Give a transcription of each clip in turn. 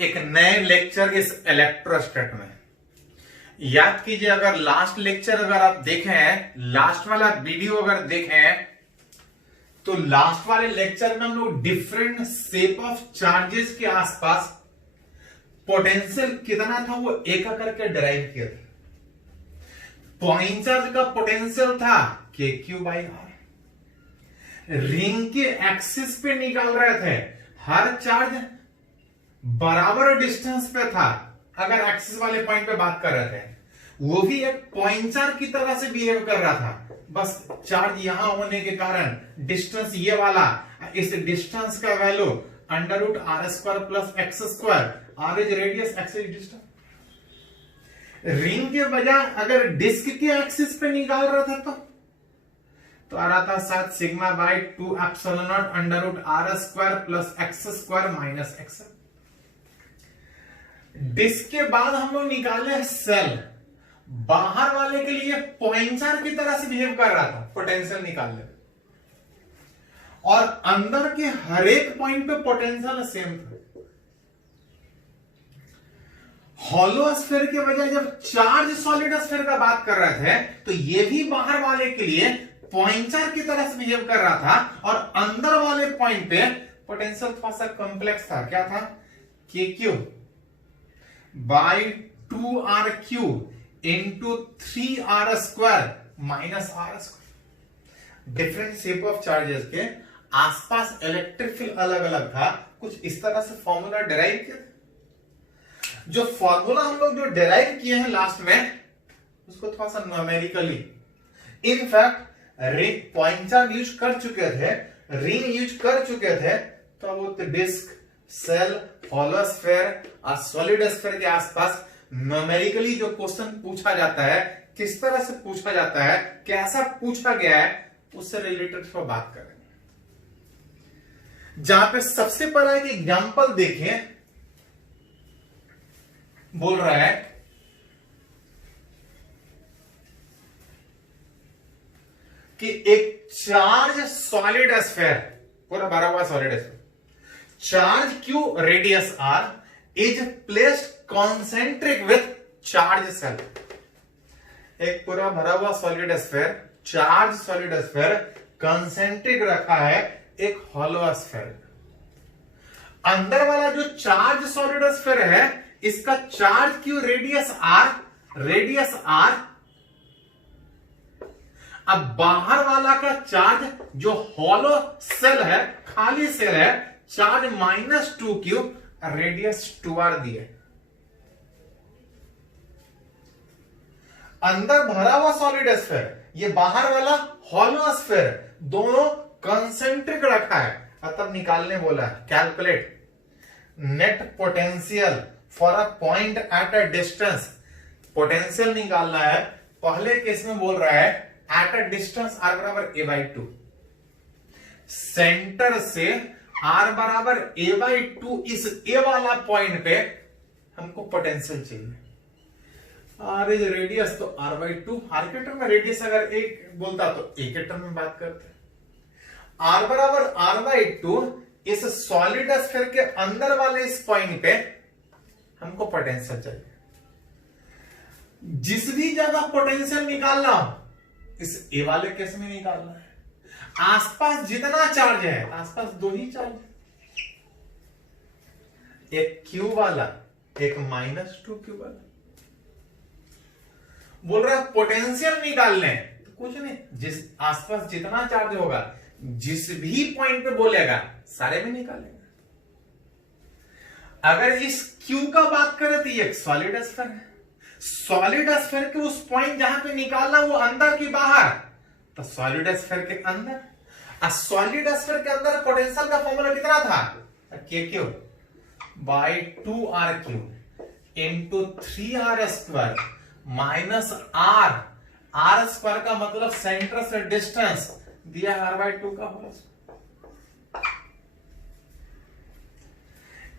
एक नए लेक्चर इस इलेक्ट्रोस्टैट में। याद कीजिए, अगर लास्ट लेक्चर अगर आप देखे हैं, लास्ट वाला वीडियो अगर देखे हैं, तो लास्ट वाले लेक्चर में हम लोग डिफरेंट शेप ऑफ चार्जेस के आसपास पोटेंशियल कितना था वो एक करके डिराइव किया था। पॉइंट चार्ज का पोटेंशियल था K Q by are. Ring के एक्सिस पे निकाल रहे थे, हर चार्ज बराबर डिस्टेंस पे था। अगर एक्सिस वाले पॉइंट पे बात कर रहे थे, वो भी एक पॉइंट चार्ज की तरह से बिहेव कर रहा था, बस चार्ज यहां होने के कारण डिस्टेंस ये वाला, इस डिस्टेंस का value under root R square plus X square, R is radius, X is distance. Ring के बजाय अगर डिस्क के एक्सिस पे निकाल रहा था तो आ रहा था 7 sigma by 2 epsilon naught under root R square plus X square minus X. Disc के बाद हम लोग निकाले सेल, बाहर वाले के लिए पॉइंट चार्ज की तरह से बिहेव कर रहा था, पोटेंशियल निकाल ले, और अंदर के हर एक पॉइंट पे पोटेंशियल सेम था। हॉलो स्फीयर के बजाय जब चार्ज सॉलिड स्फीयर का बात कर रहे थे, तो ये भी बाहर वाले के लिए पॉइंट चार्ज की तरह से बिहेव कर रहा था, और अंदर वाले पॉइंट पे पोटेंशियल थोड़ा सा कॉम्प्लेक्स था। क्या था? K Q by 2r Q into 3r square minus R square. Different shape of charges के आसपास इलेक्ट्रिक फील्ड अलग अलग था। कुछ इस तरह से फॉर्मूला डिराइव किया। जो फॉर्मूला हम लोग जो डिराइव किए हैं लास्ट में, उसको थोड़ा सा numerically, in fact point charge use कर चुके थे, रिंग यूज कर चुके थे, तो वो डिस्क, सेल, हॉलो स्फीयर और सॉलिड स्फीयर के आसपास न्यूमेरिकली जो क्वेश्चन पूछा जाता है, किस तरह से पूछा जाता है, कैसा पूछा गया है, उससे रिलेटेड थोड़ा बात करेंगे। जहां पे सबसे पहला एक एग्जांपल देखें, बोल रहा है कि एक चार्ज सॉलिड स्फीयर, पूरा भरा हुआ solid sphere, charge Q radius R is placed concentric with charge shell. एक पूरा भरा हुआ solid sphere, charge solid sphere concentric रखा है एक हॉलो स्फीयर। अंदर वाला जो चार्ज सॉलिड स्फीयर है, इसका चार्ज क्यू रेडियस आर। अब बाहर वाला का चार्ज जो हॉलो सेल है, खाली सेल है, चार्ज -2q, रेडियस 2r दिए। अंदर भरा हुआ सॉलिड स्फीयर, ये बाहर वाला हॉलो स्फीयर, दोनों कंसेंट्रिक रखा है। तब निकालने बोला है, calculate net potential for a point at a distance. Potential निकालना है। पहले केस में बोल रहा है एट अ डिस्टेंस r बराबर a/2, सेंटर से r बराबर a/2, इस a वाला पॉइंट पे हमको पोटेंशियल चाहिए। r इज रेडियस, तो r/2, r के टर्म में रेडियस अगर एक बोलता तो a के टर्म में बात करते। r बराबर r/2, इस सॉलिड स्फीयर के अंदर वाले इस पॉइंट पे हमको पोटेंशियल चाहिए। जिस भी जगह पोटेंशियल निकालना, इस ए वाले केस में निकालना है। आसपास जितना चार्ज है, आसपास दो ही चार्ज है, एक क्यू वाला, एक -2q वाला। बोल रहा है पोटेंशियल निकालने, तो कुछ नहीं, जिस आसपास जितना चार्ज होगा, जिस भी पॉइंट पे बोलेगा, सारे में निकालेगा। अगर इस क्यू का बात करें तो ये सॉलिड स्फीयर है। सॉलिड स्फीयर के उस पॉइंट जहां पे निकालना, वो अंदर की बाहर, तो सॉलिड स्फीयर के अंदर। सॉलिड स्फीयर के अंदर पोटेंशियल का फॉर्मूला कितना था? K Q by 2r Q into 3r square minus r square का मतलब सेंटर से डिस्टेंस दिया r/2 का होल।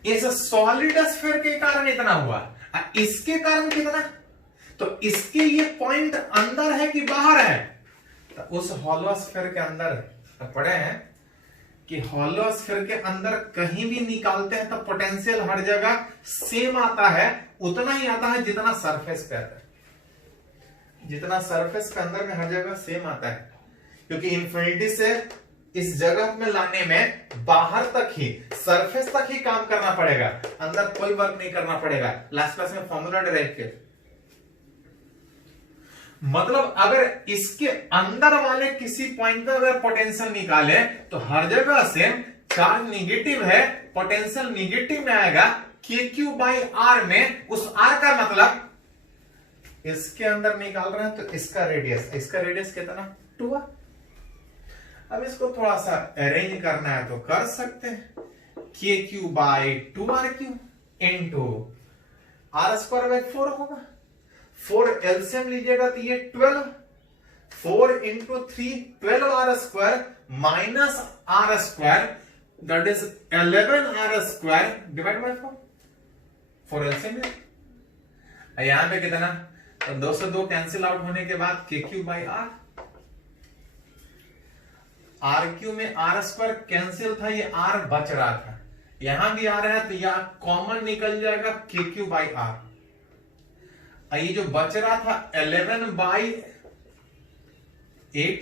इस सॉलिड स्फीयर के कारण इतना हुआ, इसके कारण कितना? तो इसके ये पॉइंट अंदर है कि बाहर है? तो उस हॉलो स्फीयर के अंदर तो पढ़े हैं कि हॉलो स्फीयर के अंदर कहीं भी निकालते हैं तो पोटेंशियल हर जगह सेम आता है, उतना ही आता है जितना सरफेस पे आता है। जितना सरफेस के अंदर में हर जगह सेम आता है, क्योंकि इंफिनिटी से इस जगह में लाने में बाहर तक ही, सरफेस तक ही काम करना पड़ेगा, अंदर कोई वर्क नहीं करना पड़ेगा। लास्ट क्लास में फॉर्मूला डिराइव किया। मतलब अगर इसके अंदर वाले किसी पॉइंट पर अगर पोटेंशियल निकाले तो हर जगह से चार्ज निगेटिव है, पोटेंशियल निगेटिव में आएगा। KQ बाई R में उस R का मतलब इसके अंदर निकाल रहे हैं तो इसका रेडियस कितना 2R। अब इसको थोड़ा सा अरेंज करना है तो कर सकते हैं। KQ by 2R³ into R² by 4 होगा। 4 एलसीएम लीजिएगा तो ये 12, 4 into 3 12R² minus R² that is 11R² divide by 4। 4 LCM है। यहां पे कितना, तो 2 से 2 कैंसिल आउट होने के बाद KQ बाई R। RQ में R² कैंसिल था, ये R बच रहा था, यहां भी आ रहा है तो यह कॉमन निकल जाएगा KQ बाई R। ये जो बच रहा था 11 बाई 8,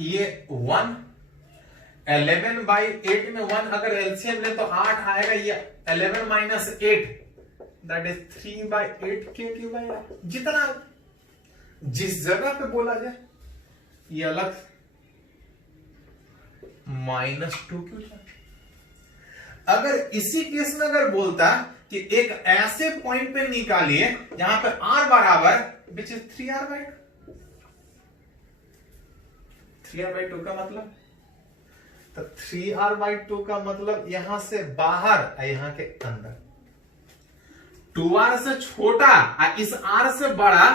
ये 1, 11 बाई 8 में 1 अगर एलसीएम ले तो 8 आएगा। ये 11 minus 8 that is 3 by 8 KQ by R। जितना जिस जगह पे बोला जाए ये अलग -2Q। अगर इसी केस में अगर बोलता कि एक ऐसे पॉइंट पे निकालिए जहां पे R बराबर which is 3R by 2। 3R by 2 का मतलब, तो 3R बाई 2 का मतलब यहां से बाहर यहां के अंदर। 2R से छोटा इस R से बड़ा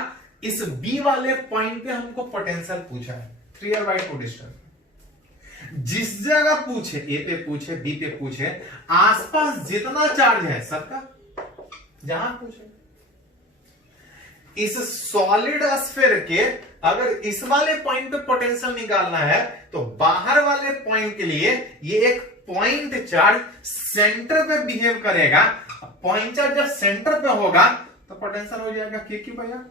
इस B वाले पॉइंट पे हमको पोटेंशियल पूछा है 3R बाई 2 डिस्टेंस। जिस जगह पूछे, ए पे पूछे, बी पे पूछे, आसपास जितना चार्ज है सबका जहां पूछे, इस सॉलिड स्फीयर के अगर इस वाले पॉइंट पे पोटेंशियल निकालना है तो बाहर वाले पॉइंट के लिए ये एक पॉइंट चार्ज सेंटर पे बिहेव करेगा। पॉइंट चार्ज जब सेंटर पे होगा तो पोटेंशियल हो जाएगा KQ बाई R।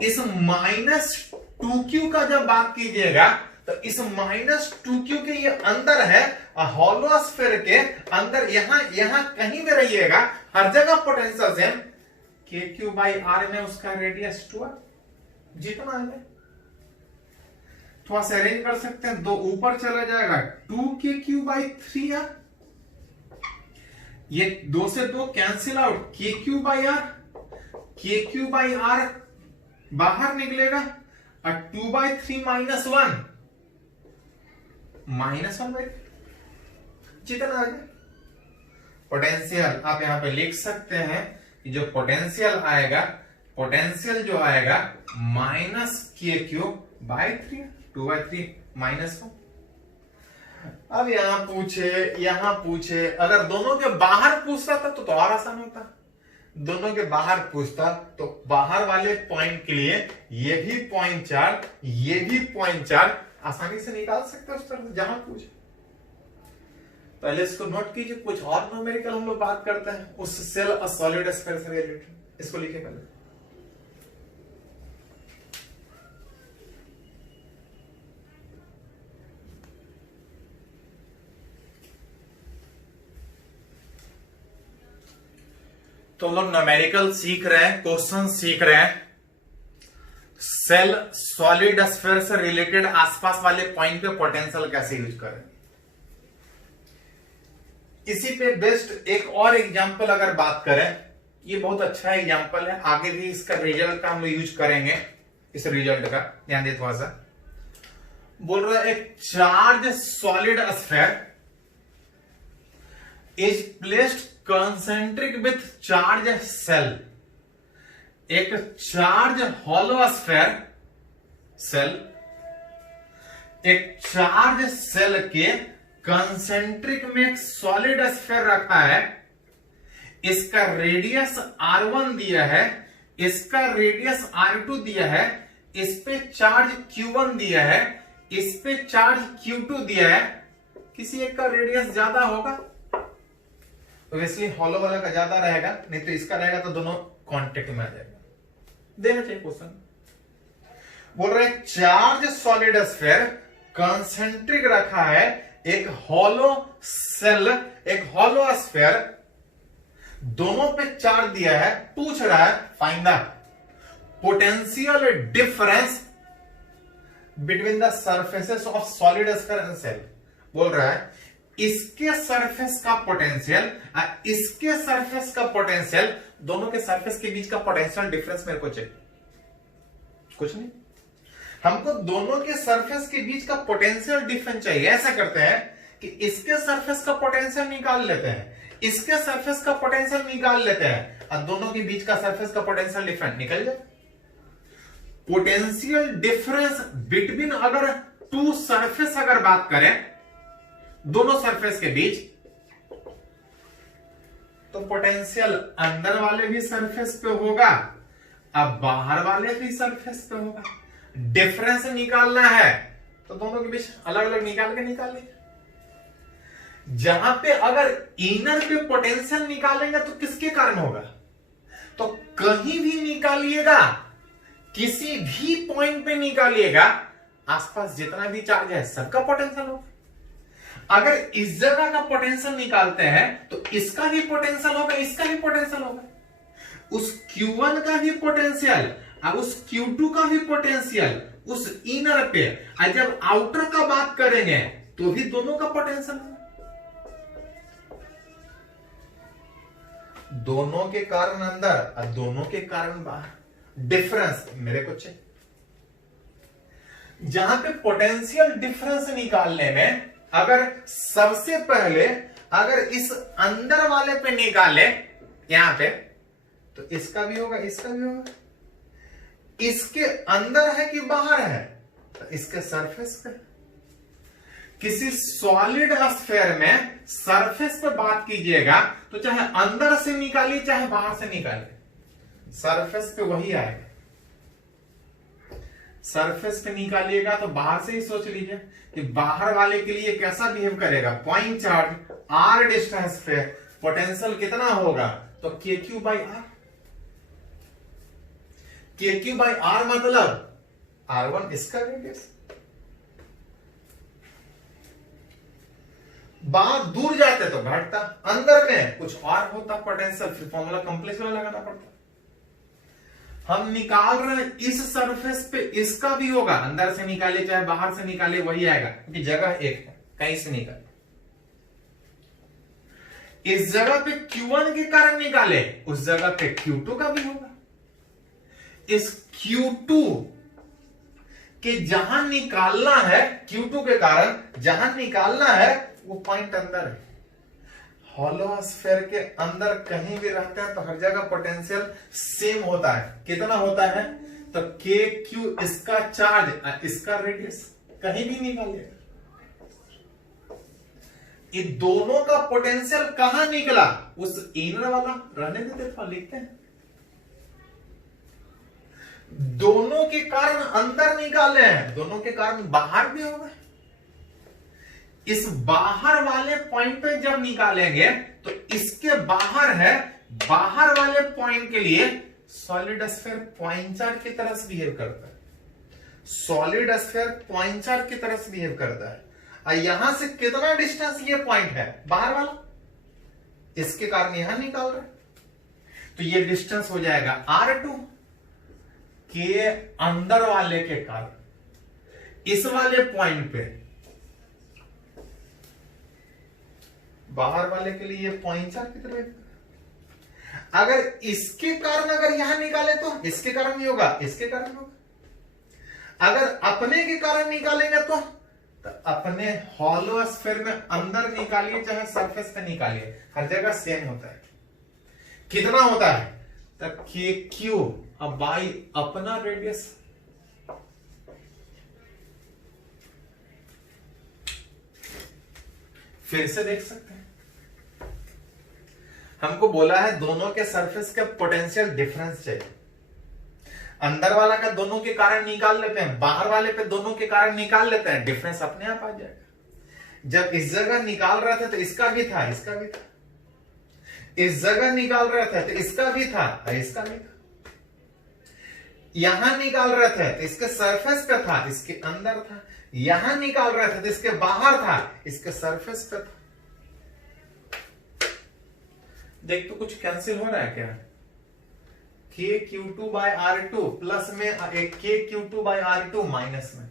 इस -2Q का जब बात कीजिएगा तो इस -2Q के ये अंदर है, हॉलो स्फीयर के अंदर यहां कहीं भी रहिएगा हर जगह potential same. KQ by R में उसका रेडियस 2R जितना है। थोड़ा सा अरेंज कर सकते हैं, 2 ऊपर चला जाएगा 2KQ बाई 3R। ये 2 से 2 cancel out, KQ by R, KQ by R बाहर निकलेगा और 2 बाई 3 -1 बाई जितना आ गया। पोटेंशियल आप यहां पे लिख सकते हैं कि जो पोटेंशियल आएगा, पोटेंशियल जो आएगा -KQ बाई 3, 2 बाई 3 -1। अब यहां पूछे अगर दोनों के बाहर पूछता था तो और आसान होता। दोनों के बाहर पूछता तो बाहर वाले पॉइंट के लिए ये भी पॉइंट चार्ज, ये भी पॉइंट चार्ज आसानी से निकाल सकते हैं उस तरह से जहां पूछे। पहले इसको नोट कीजिए, कुछ और न्यूमेरिकल हम लोग बात करते हैं उस सेल और सॉलिड स्फीयर से रिलेटेड। इसको लिखे पहले। तो हम लोग न्यूमेरिकल सीख रहे हैं, क्वेश्चन सीख रहे हैं। सेल सॉलिड स्फीयर से रिलेटेड आसपास वाले पॉइंट पे पोटेंशियल कैसे यूज करें। इसी पे बेस्ट एक और एग्जांपल अगर बात करें, ये बहुत अच्छा एग्जांपल है, आगे भी इसका रिजल्ट का हम यूज करेंगे। इस रिजल्ट का ध्यान दे थोड़ा सा। बोल रहा है एक charge solid sphere is placed concentric with charge shell. एक चार्ज हॉलो स्फीयर सेल, एक चार्ज सेल के कंसेंट्रिक में एक सॉलिड स्फीयर रखा है। इसका रेडियस R1 दिया है, इसका रेडियस R2 दिया है, इस पे चार्ज Q1 दिया है, इस पे चार्ज Q2 दिया है, किसी एक का रेडियस ज्यादा होगा, ऑब्वियसली हॉलो वाला का ज्यादा रहेगा, नहीं तो इसका रहेगा, तो दोनों कांटेक्ट में आ जाएगा। देना चाहिए क्वेश्चन। बोल रहे चार्ज सॉलिड स्फीयर कंसेंट्रिक रखा है, एक हॉलो सेल, एक हॉलो स्फीयर, दोनों पे चार्ज दिया है, पूछ रहा है find the potential difference between the surfaces of solid sphere and shell. बोल रहा है इसके सरफेस का पोटेंशियल, इसके सरफेस का पोटेंशियल, दोनों के सरफेस के बीच का पोटेंशियल डिफरेंस मेरे को चाहिए, कुछ नहीं, हमको दोनों के सरफेस के बीच का पोटेंशियल डिफरेंस चाहिए। ऐसा करते हैं कि इसके सरफेस का पोटेंशियल निकाल लेते हैं, इसके सरफेस का पोटेंशियल निकाल लेते हैं, और दोनों के बीच का सरफेस का पोटेंशियल डिफरेंस निकल जाए। पोटेंशियल डिफरेंस बिटवीन, अगर टू सरफेस अगर बात करें दोनों सरफेस के बीच, तो पोटेंशियल अंदर वाले भी सरफेस पे होगा, अब बाहर वाले भी सरफेस पे होगा। डिफरेंस निकालना है तो दोनों के बीच अलग अलग निकाल के निकाल लेंगे। जहां पे अगर इनर पे पोटेंशियल निकालेंगे तो किसके कारण होगा, तो कहीं भी निकालिएगा, किसी भी पॉइंट पे निकालिएगा, आसपास जितना भी चार्ज है सबका पोटेंशियल होगा। अगर इस जगह का पोटेंशियल निकालते हैं तो इसका भी पोटेंशियल होगा, इसका भी पोटेंशियल होगा, उस Q1 का भी पोटेंशियल और उस Q2 का भी पोटेंशियल उस इनर पे, और जब आउटर का बात करेंगे तो भी दोनों का पोटेंशियल होगा। दोनों के कारण अंदर और दोनों के कारण बाहर, डिफरेंस मेरे को चाहिए। जहां पे पोटेंशियल डिफरेंस निकालने में अगर सबसे पहले अगर इस अंदर वाले पे निकाले यहां पे, तो इसका भी होगा, इसका भी होगा। इसके अंदर है कि बाहर है, तो इसके सरफेस पे। किसी सॉलिड स्फीयर में सरफेस पे बात कीजिएगा तो चाहे अंदर से निकालिए चाहे बाहर से निकालिए, सरफेस पे वही आएगा। सरफेस पे निकालिएगा तो बाहर से ही सोच लीजिए कि बाहर वाले के लिए कैसा बिहेव करेगा। पॉइंट चार्ज, आर डिस्टेंस पे पोटेंशियल कितना होगा, तो KQ by R. KQ by R मतलब R1 इसका रेडियस। बाहर दूर जाते तो घटता, अंदर में कुछ और होता पोटेंशियल, फिर फॉर्मूला कॉम्प्लेक्स वाला लगाना पड़ता। हम निकाल रहे हैं इस सरफेस पे, इसका भी होगा, अंदर से निकाले चाहे बाहर से निकाले वही आएगा, क्योंकि जगह एक है, कहीं से निकाले। इस जगह पे Q1 के कारण निकाले, उस जगह पे Q2 का भी होगा। इस Q2 के जहां निकालना है, Q2 के कारण जहां निकालना है वो पॉइंट अंदर है। हॉलो स्फीयर के अंदर कहीं भी रहते हैं तो हर जगह पोटेंशियल सेम होता है। कितना होता है, तो KQ इसका चार्ज, इसका रेडियस, कहीं भी निकालिए। ये दोनों का पोटेंशियल कहां निकला, उस इनर वाला, रहने देते थोड़ा लिखते हैं। दोनों के कारण अंदर निकाले हैं, दोनों के कारण बाहर भी होगा। इस बाहर वाले पॉइंट पे जब निकालेंगे तो इसके बाहर है, बाहर वाले पॉइंट के लिए सॉलिड स्फीयर पॉइंट चार्ज की तरह से बिहेव करता है। सॉलिड स्फीयर पॉइंट चार्ज की तरह से बिहेव करता है। और यहां से कितना डिस्टेंस ये पॉइंट है, बाहर वाला, इसके कारण यहां निकाल रहे, तो ये डिस्टेंस हो जाएगा R2 के अंदर वाले के कारण। इस वाले पॉइंट पे, बाहर वाले के लिए पॉइंट चार्ज की तरह। अगर इसके कारण अगर यहां निकाले तो इसके कारण नहीं होगा, इसके कारण होगा। अगर अपने के कारण निकालेंगे तो अपने हॉलो स्फीयर में अंदर निकालिए चाहे सरफेस पे निकालिए, हर जगह सेम होता है। कितना होता है, तो KQ बाई अपना रेडियस। फिर से देख सकते हैं, हमको बोला है दोनों के सरफेस का पोटेंशियल डिफरेंस चाहिए। अंदर वाला का दोनों के कारण निकाल लेते हैं, बाहर वाले पे दोनों के कारण निकाल लेते हैं, डिफरेंस अपने आप आ जाएगा। जब इस जगह निकाल रहे थे तो इसका भी था, इसका भी था, इस जगह निकाल रहे थे तो इसका भी था, इसका भी था, यहां निकाल रहे थे तो इसके सरफेस पे था, इसके अंदर था, यहां निकाल रहे थे तो इसके बाहर था, इसके सरफेस पे था। देख तो कुछ कैंसिल हो रहा है क्या? KQ2/R2 प्लस में KQ2/R2 माइनस में,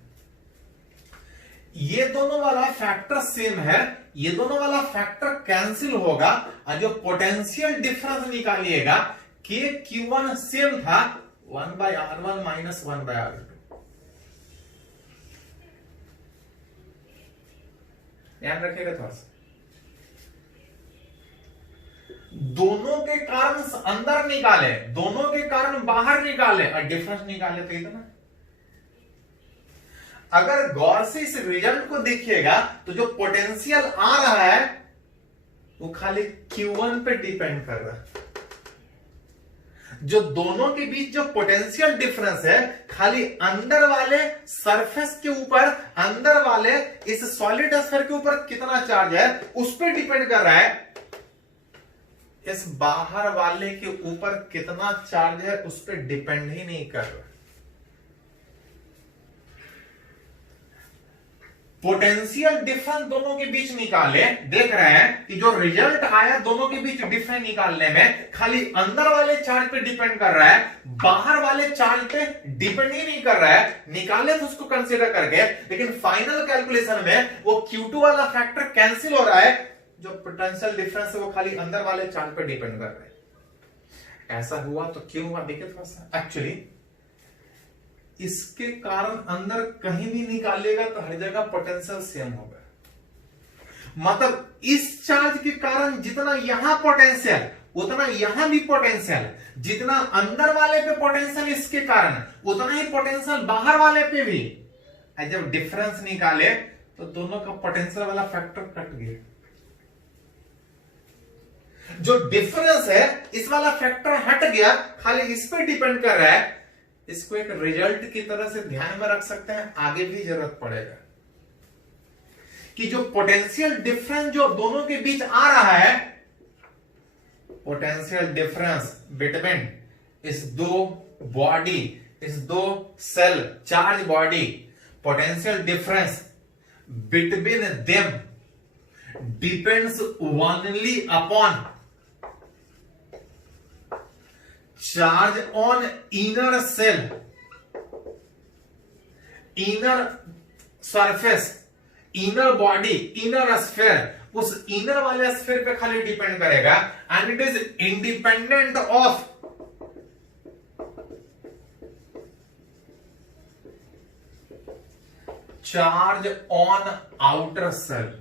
ये दोनों वाला फैक्टर सेम है, ये दोनों वाला फैक्टर कैंसिल होगा और जो पोटेंशियल डिफरेंस निकालिएगा KQ1 सेम था 1/R1 माइनस 1/R2। ध्यान रखिएगा थोड़ा सा। दोनों के कारण अंदर निकाले, दोनों के कारण बाहर निकाले और डिफरेंस निकाले तो इतना। अगर गौर से इस रिजल्ट को देखिएगा तो जो पोटेंशियल आ रहा है वो खाली Q1 पे डिपेंड कर रहा है। जो दोनों के बीच जो पोटेंशियल डिफरेंस है खाली अंदर वाले सरफेस के ऊपर, अंदर वाले इस सॉलिड स्फीयर के ऊपर कितना चार्ज है उस पर डिपेंड कर रहा है। इस बाहर वाले के ऊपर कितना चार्ज है उस पर डिपेंड ही नहीं कर रहा। पोटेंशियल डिफरेंस दोनों के बीच निकाले, देख रहे हैं कि जो रिजल्ट आया दोनों के बीच डिफरेंस निकालने में खाली अंदर वाले चार्ज पे डिपेंड कर रहा है, बाहर वाले चार्ज पे डिपेंड ही नहीं कर रहा है। निकाले तो उसको कंसीडर करके, लेकिन फाइनल कैलकुलेशन में वो Q2 वाला फैक्टर कैंसिल हो रहा है, जो पोटेंशियल डिफरेंस है वो खाली अंदर वाले चार्ज पे डिपेंड कर रहा है। ऐसा हुआ तो क्यों हुआ देखिए थोड़ा सा। एक्चुअली इसके कारण अंदर कहीं भी निकालेगा तो हर जगह पोटेंशियल सेम होगा। मतलब इस चार्ज के कारण जितना यहां पोटेंशियल उतना यहां भी पोटेंशियल, जितना अंदर वाले पे पोटेंशियल इसके कारण उतना ही पोटेंशियल बाहर वाले पे भी। जब डिफरेंस निकाले तो दोनों का पोटेंशियल वाला फैक्टर कट गया। जो डिफरेंस है इस वाला फैक्टर हट गया, खाली इस पे डिपेंड कर रहा है। इसको एक रिजल्ट की तरह से ध्यान में रख सकते हैं, आगे भी जरूरत पड़ेगा कि जो पोटेंशियल डिफरेंस जो दोनों के बीच आ रहा है, पोटेंशियल डिफरेंस बिटवीन इस दो बॉडी, इस दो shell charge body, potential difference between them depends only upon charge on inner shell, inner surface, inner body, inner sphere. उस इनर वाले स्फीयर पे खाली डिपेंड करेगा and it is independent of charge on outer shell.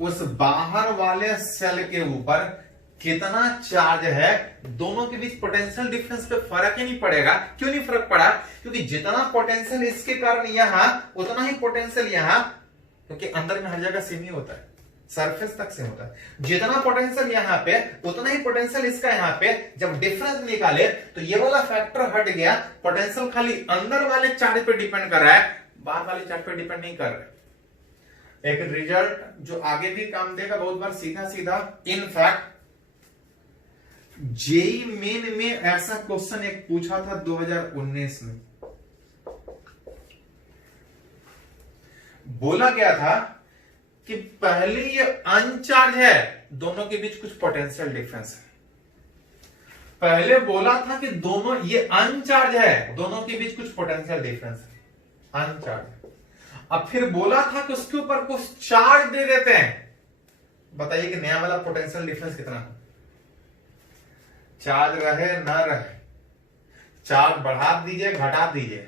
उस बाहर वाले cell के ऊपर कितना चार्ज है, दोनों के बीच पोटेंशियल डिफरेंस पे फर्क ही नहीं पड़ेगा। क्यों नहीं फर्क पड़ा? क्योंकि जितना पोटेंशियल इसके कारण यहां उतना ही पोटेंशियल यहां, क्योंकि अंदर में हर जगह सेम ही होता है, सरफेस तक सेम होता है। जितना पोटेंशियल यहां पे उतना ही पोटेंशियल इसका यहां पे। जब डिफरेंस निकाले तो ये वाला फैक्टर हट गया, पोटेंशियल खाली अंदर वाले चार्ज पे डिपेंड कर रहा है, बाहर वाले चार्ज पे डिपेंड नहीं कर रहा है। एक रिजल्ट जो आगे भी काम देगा बहुत बार सीधा सीधा। इनफैक्ट जेई मेन में ऐसा क्वेश्चन एक पूछा था 2019 में। बोला गया था कि पहले ये अनचार्ज है, दोनों के बीच कुछ पोटेंशियल डिफरेंस है। पहले बोला था कि दोनों ये अनचार्ज है, दोनों के बीच कुछ पोटेंशियल डिफरेंस है, अनचार्ज। अब फिर बोला था कि उसके ऊपर कुछ चार्ज दे देते हैं। बताइए कि नया वाला पोटेंशियल डिफरेंस कितना है? चार्ज रहे ना रहे, चार्ज बढ़ा दीजिए घटा दीजिए,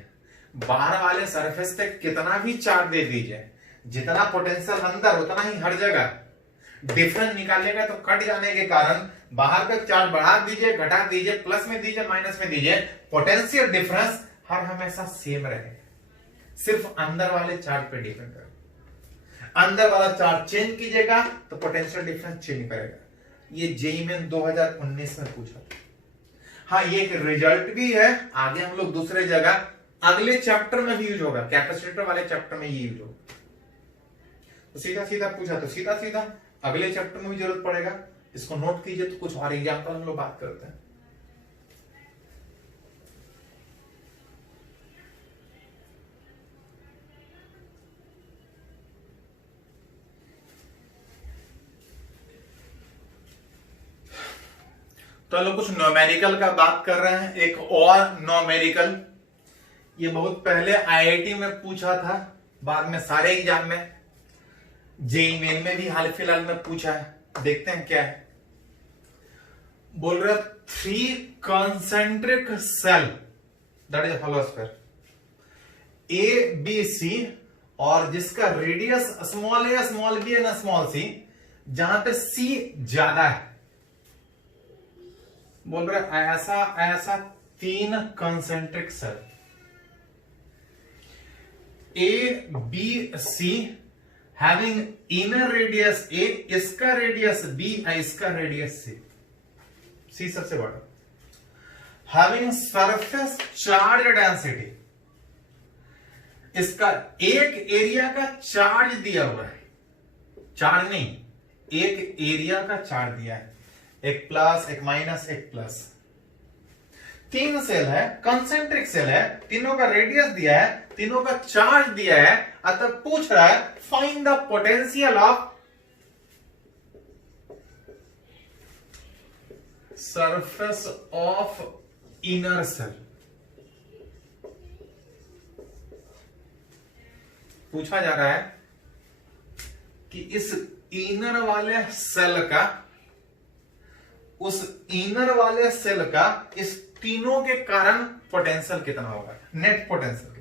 बाहर वाले सरफेस पे कितना भी चार्ज दे दीजिए, जितना पोटेंशियल अंदर उतना ही हर जगह। डिफरेंस निकालेगा तो कट जाने के कारण बाहर का चार्ज बढ़ा दीजिए घटा दीजिए, प्लस में दीजिए माइनस में दीजिए, पोटेंशियल डिफरेंस हर हमेशा सेम रहे, सिर्फ अंदर वाले चार्ज पे डिपेंड करे। अंदर वाला चार्ज चेंज कीजिएगा तो पोटेंशियल डिफरेंस चेंज करेगा। ये जेईई मेन 2019 में पूछा था। हाँ, ये एक रिजल्ट भी है, आगे हम लोग दूसरे जगह अगले चैप्टर में भी यूज होगा, कैपेसिटर वाले चैप्टर में ये यूज होगा। तो सीधा सीधा पूछा तो सीधा सीधा अगले चैप्टर में भी जरूरत पड़ेगा, इसको नोट कीजिए। तो कुछ और एग्जाम्पल हम लोग बात करते हैं। तो लोग कुछ न्यूमेरिकल का बात कर रहे हैं। एक और न्यूमेरिकल, ये बहुत पहले आईआईटी में पूछा था, बाद में सारे एग्जाम में, जेईई मेन में भी हाल फिलहाल में पूछा है। देखते हैं क्या है। बोल रहे 3 concentric cell that is hollow sphere A B C, और जिसका radius small A small B and small C, जहां पे सी ज्यादा है। बोल रहे ऐसा ऐसा 3 concentric cell A B C having inner radius A, इसका रेडियस बी, इसका रेडियस सी सबसे बड़ा, हैविंग सरफेस चार्ज डेंसिटी, इसका एक एरिया का चार्ज दिया हुआ है, चार्ज नहीं, एक एरिया का चार्ज दिया है, एक प्लस एक माइनस एक प्लस। 3 सेल है, कंसेंट्रिक सेल है, तीनों का रेडियस दिया है, तीनों का चार्ज दिया है। अतः पूछ रहा है find the potential of surface of inner shell. पूछा जा रहा है कि इस इनर वाले सेल का, उस इनर वाले सेल का इस तीनों के कारण पोटेंशियल कितना होगा, नेट पोटेंशियल कितना।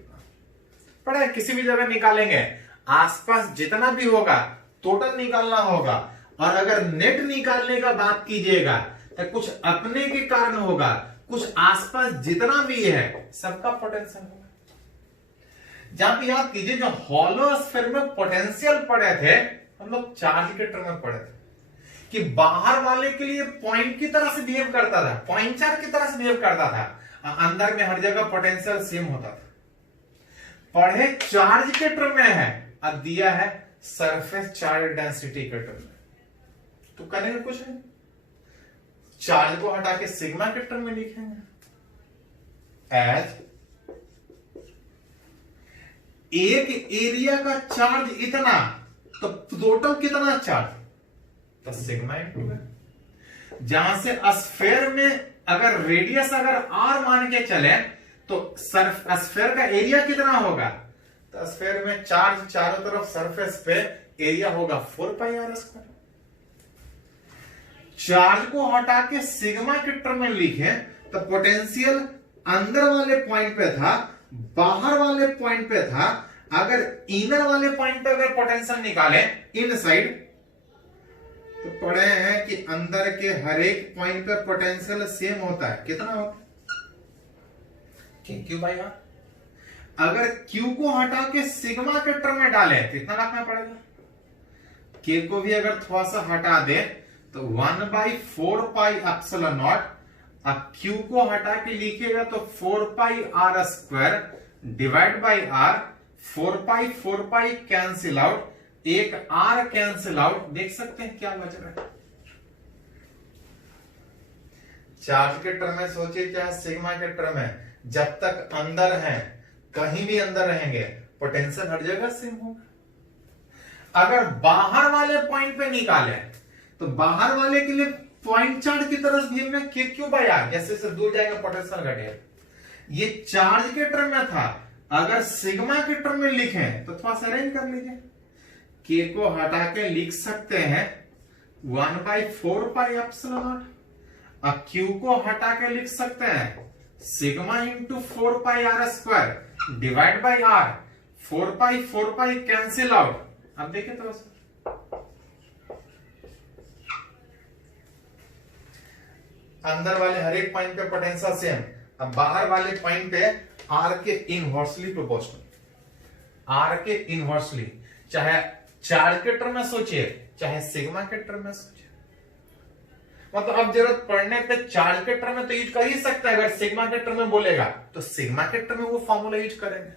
पता है, किसी भी जगह निकालेंगे, आसपास जितना भी होगा टोटल निकालना होगा, और अगर नेट निकालने का बात कीजिएगा तो कुछ अपने के कारण होगा, कुछ आसपास जितना भी है सबका पोटेंशियल होगा। जहां पे याद कीजिए, जो होलोस्फीयर में पोटेंशियल पढ़े थे हम लोग चार्ज के टर्म में पढ़े थे, कि बाहर वाले के लिए पॉइंट की तरह से बिहेव करता था, पॉइंट चार्ज की तरह से बिहेव करता था, अंदर में हर जगह पोटेंशियल सेम होता था। पढ़े चार्ज के टर्म में है, अब दिया है सरफेस चार्ज डेंसिटी के टर्म में। तो करने का कुछ है, चार्ज को हटा के सिग्मा के टर्म में लिखेंगे एज एक एरिया का चार्ज इतना, तो टोटल कितना चार्ज, तो सिग्मा इंटू है। जहां से स्फीयर में अगर रेडियस अगर आर मान के चले तो स्फीयर का एरिया कितना होगा, तो स्फीयर में चार्ज चारों तरफ सरफेस पे एरिया होगा 4πr²। चार्ज को हटा के सिग्मा के टर्म में लिखे तो पोटेंशियल अंदर वाले पॉइंट पे था, बाहर वाले पॉइंट पे था। अगर इनर वाले पॉइंट पे अगर पोटेंशियल निकाले इनसाइड, तो पढ़े हैं कि अंदर के हर एक पॉइंट पे पोटेंशियल सेम होता है। कितना होता है, क्यू बाई आर। अगर क्यू को हटा के सिग्मा के टर्म में डाले तो इतना रखना पड़ेगा। के को भी अगर थोड़ा सा हटा दे तो 1/4πε0। अब क्यू को हटा के लिखिएगा तो 4πr² divide by R. 4π cancel out, एक आर कैंसिल आउट। देख सकते हैं क्या बच रहा है। चार्ज के टर्म में सोचिए, चाहे सिग्मा के टर्म में, जब तक अंदर है, कहीं भी अंदर रहेंगे, पोटेंशियल हर जगह सेम होगा। अगर बाहर वाले पॉइंट पे निकाले तो बाहर वाले के लिए पॉइंट चार्ज की तरफ भी में क्यू बाई आर, जैसे जैसे दूर जाएगा पोटेंशियल घटेगा। ये चार्ज के टर्म में था, अगर सिग्मा के टर्म में लिखें तो थोड़ा सा अरेंज कर लीजिए। के को हटा के लिख सकते हैं 1/4πε0। अब क्यू को हटा के लिख सकते हैं sigma into 4πr² divide by R. 4π cancel out. अब देखिए थोड़ा सा, अंदर वाले हर एक पॉइंट पे पोटेंशियल सेम, अब बाहर वाले पॉइंट पे आर के इनवर्सली प्रोपोर्शनल, आर के इनवर्सली। चाहे चार्ज के टर्म में सोचिए, चाहे सिग्मा के टर्म में सोचिए। मतलब अब जरूरत पड़ने पे चार्ज के टर्म में तो यूज कर ही सकता है, अगर सिग्मा के टर्म में बोलेगा तो सिग्मा के टर्म में वो फॉर्मूला यूज करेंगे।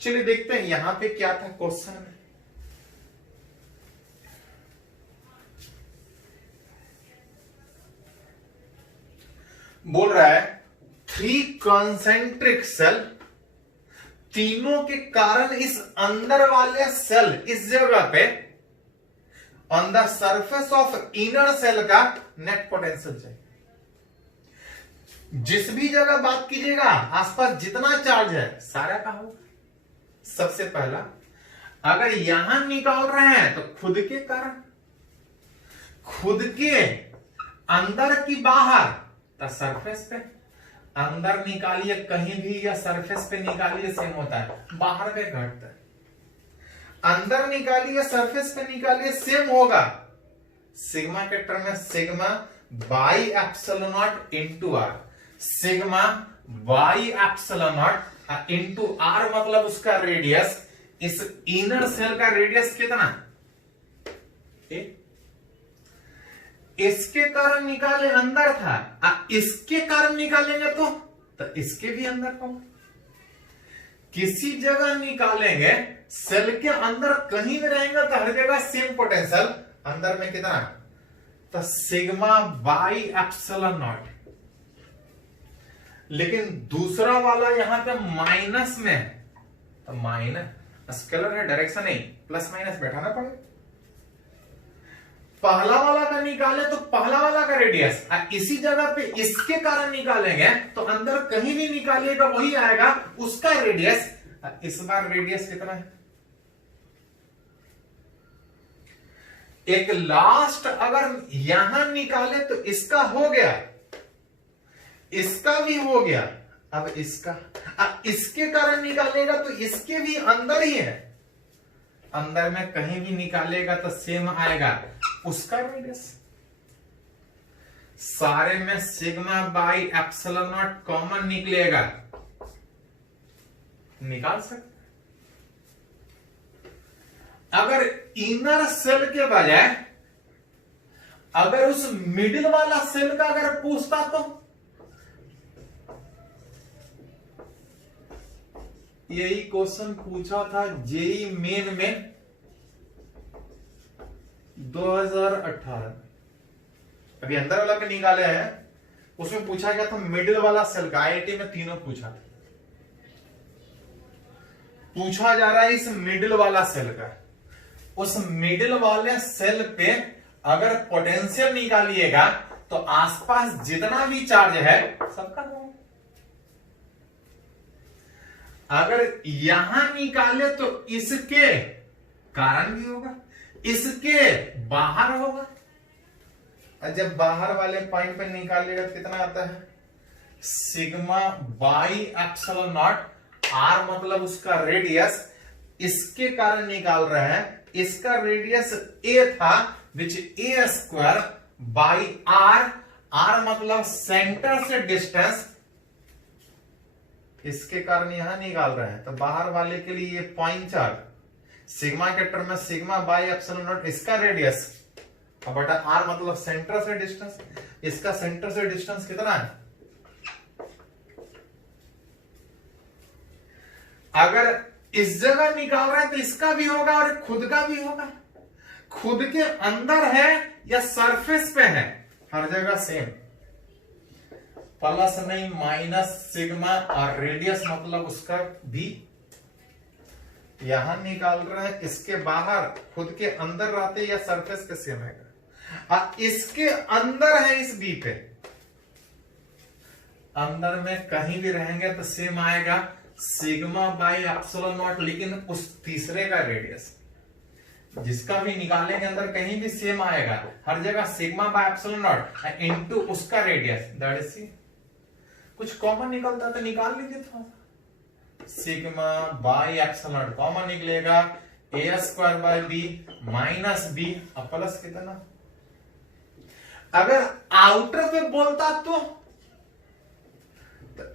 चलिए देखते हैं यहां पे क्या था क्वेश्चन में। बोल रहा है 3 कॉन्सेंट्रिक सेल, तीनों के कारण इस अंदर वाले सेल इस जगह पे on the surface of inner shell का नेट पोटेंशियल चाहिए। जिस भी जगह बात कीजिएगा आसपास जितना चार्ज है सारा का होगा। सबसे पहला अगर यहां निकाल रहे हैं तो खुद के कारण, खुद के अंदर की बाहर, तो सरफेस पे अंदर निकालिए कहीं भी या सरफेस पे निकालिए सेम होता है, बाहर पे घटता है। अंदर निकालिए सरफेस पे निकालिए सेम होगा। सिग्मा के टर्म में sigma by epsilon naught into R, sigma by epsilon naught into R मतलब उसका रेडियस। इस इनर सेल का रेडियस कितना? इसके कारण निकाले अंदर था, इसके कारण निकालेंगे तो इसके भी अंदर का। किसी जगह निकालेंगे सेल के अंदर कहीं भी रहेंगे तो हर जगह सेम पोटेंशियल। अंदर में कितना? तो सिग्मा बाई एप्सिलॉन नॉट। लेकिन दूसरा वाला यहां पे माइनस में है, तो माइनस स्केलर है, डायरेक्शन नहीं, प्लस माइनस बैठाना पड़ेगा। पहला वाला का निकाले तो पहला वाला का रेडियस, इसी जगह पे इसके कारण निकालेंगे तो अंदर कहीं भी निकालिएगा वही आएगा उसका रेडियस। इस बार रेडियस कितना है? एक लास्ट अगर यहां निकाले तो इसका हो गया, इसका भी हो गया। अब इसका, अब इसके कारण निकालेगा तो इसके भी अंदर ही है, अंदर में कहीं भी निकालेगा तो सेम आएगा उसका रेडियस। सारे में sigma by epsilon not common निकलेगा, निकाल सकते। अगर इनर सेल के बजाय अगर उस मिडिल वाला सेल का अगर पूछता तो यही क्वेश्चन पूछा था जेई मेन में 2018 में। अभी अंदर वाला पे निकाले हैं, उसमें पूछा गया था मिडिल वाला सेल का। आईआईटी में तीनों पूछा था, पूछा जा रहा है इस मिडिल वाला सेल का। उस मिडिल वाले सेल पे अगर पोटेंशियल निकालिएगा तो आसपास जितना भी चार्ज है सबका होगा। अगर यहां निकाले तो इसके कारण भी होगा, इसके बाहर होगा। और जब बाहर वाले पॉइंट पे निकालेगा तो कितना आता है? Sigma by epsilon naught, R मतलब उसका रेडियस, इसके कारण निकाल रहे हैं। इसका रेडियस ए था, विच ए स्क्वायर बाई आर, आर मतलब सेंटर से डिस्टेंस, इसके कारण यहां निकाल रहे हैं। तो बाहर वाले के लिए ये पॉइंट चार्ज, सिग्मा के टर्म में सिग्मा बाई एप्सिलॉन नॉट इसका रेडियस, और बटा आर मतलब सेंटर से डिस्टेंस। इसका सेंटर से डिस्टेंस कितना है? अगर इस जगह निकाल रहे हैं तो इसका भी होगा और खुद का भी होगा। खुद के अंदर है या सरफेस पे है, हर जगह सेम, प्लस नहीं माइनस सिग्मा, और रेडियस मतलब उसका भी। यहां निकाल रहे हैं, इसके बाहर, खुद के अंदर रहते या सरफेस पे सेम है, और इसके अंदर है इस बी पे, अंदर में कहीं भी रहेंगे तो सेम आएगा सिग्मा बाई एप्सिलॉन नॉट। लेकिन उस तीसरे का रेडियस जिसका भी निकालेंगे अंदर कहीं भी सेम आएगा, हर जगह sigma by epsilon not into उसका रेडियस, दैट इज सी। कुछ कॉमन निकलता तो निकाल लीजिए थोड़ा। Sigma by epsilon not common निकलेगा, A square by B minus B, और प्लस कितना। अगर आउटर पे बोलता तो